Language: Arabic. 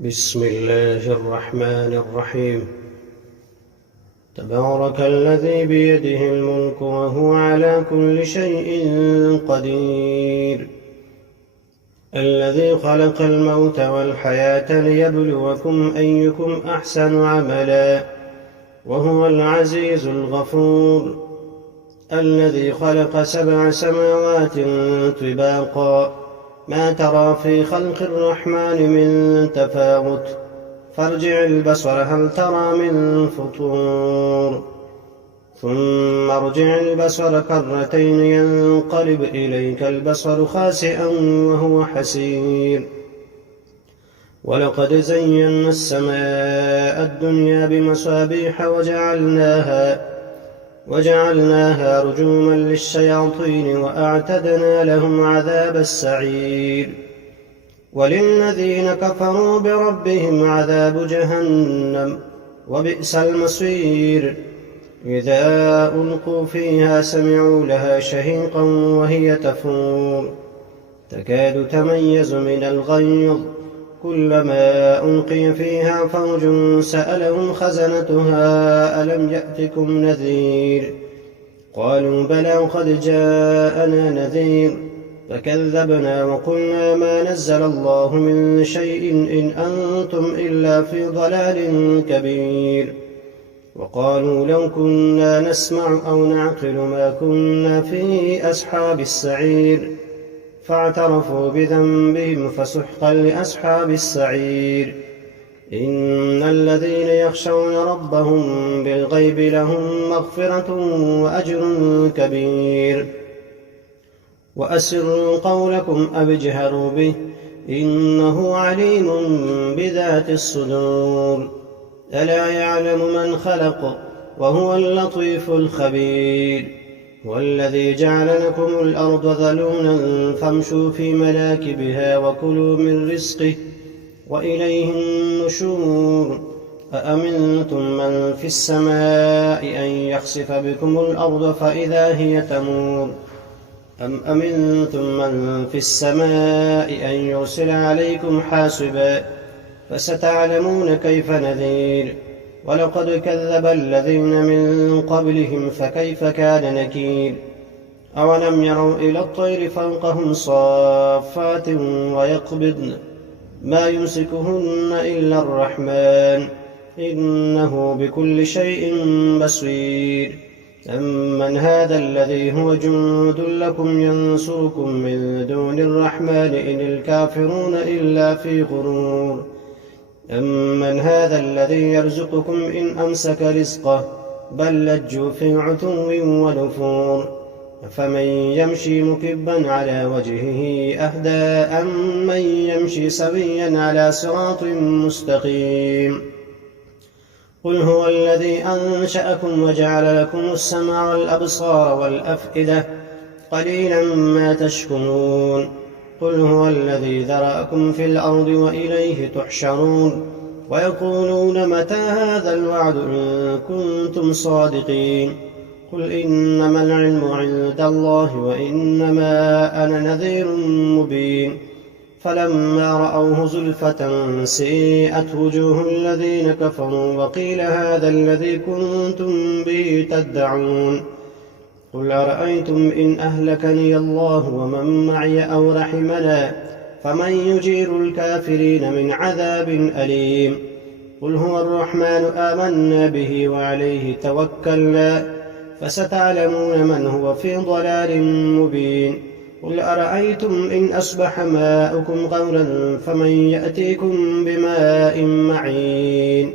بسم الله الرحمن الرحيم. تبارك الذي بيده الملك وهو على كل شيء قدير، الذي خلق الموت والحياة ليبلوكم أيكم أحسن عملا، وهو العزيز الغفور، الذي خلق 7 سماوات طباقا، ما ترى في خلق الرحمن من تفاوت، فارجع البصر هل ترى من فطور، ثم ارجع البصر كرتين ينقلب إليك البصر خاسئا وهو حسير. ولقد زينا السماء الدنيا بمصابيح وجعلناها رجوما للشياطين وأعتدنا لهم عذاب السعير. وللذين كفروا بربهم عذاب جهنم وبئس المصير. إذا ألقوا فيها سمعوا لها شهيقا وهي تفور، تكاد تميز من الغيظ، كلما ألقي فيها فوج سألهم خزنتها ألم يأتكم نذير؟ قالوا بلى قد جاءنا نذير، فكذبنا وقلنا ما نزل الله من شيء إن أنتم إلا في ضلال كبير. وقالوا لو كنا نسمع أو نعقل ما كنا في أصحاب السعير، فاعترفوا بذنبهم فسحقا لأصحاب السعير. إن الذين يخشون ربهم بالغيب لهم مغفرة وأجر كبير. وأسروا قولكم أو اجهروا به إنه عليم بذات الصدور. ألا يعلم من خلق وهو اللطيف الخبير. والذي جعل لكم الأرض ذلولا فامشوا في مناكبها وكلوا من رزقه وإليه النشور. أأمنتم من في السماء أن يخسف بكم الأرض فإذا هي تمور، أم أمنتم من في السماء أن يرسل عليكم حاصبا، فستعلمون كيف نذير. ولقد كذب الذين من قبلهم فكيف كان نكير. أولم يروا إلى الطير فوقهم صافات ويقبضن ما يمسكهن إلا الرحمن إنه بكل شيء بصير. أمن هذا الذي هو جند لكم ينصركم من دون الرحمن إن الكافرون إلا في غرور. أمن هذا الذي يرزقكم إن أمسك رزقه بل لجوا في عتو ونفور. أفمن يمشي مكبا على وجهه أهدى أم من يمشي سويا على صراط مستقيم. قل هو الذي أنشأكم وجعل لكم السمع والأبصار والأفئدة قليلا ما تشكرون. قل هو الذي ذرأكم في الأرض وإليه تحشرون. ويقولون متى هذا الوعد إن كنتم صادقين. قل إنما العلم عند الله وإنما أنا نذير مبين. فلما رأوه زلفة سيئت وجوه الذين كفروا وقيل هذا الذي كنتم به تدعون. قل أرأيتم إن أهلكني الله ومن معي أو رحمنا فمن يجير الكافرين من عذاب أليم. قل هو الرحمن آمنا به وعليه توكلنا فستعلمون من هو في ضلال مبين. قل أرأيتم إن أصبح ماؤكم غورا فمن يأتيكم بماء معين.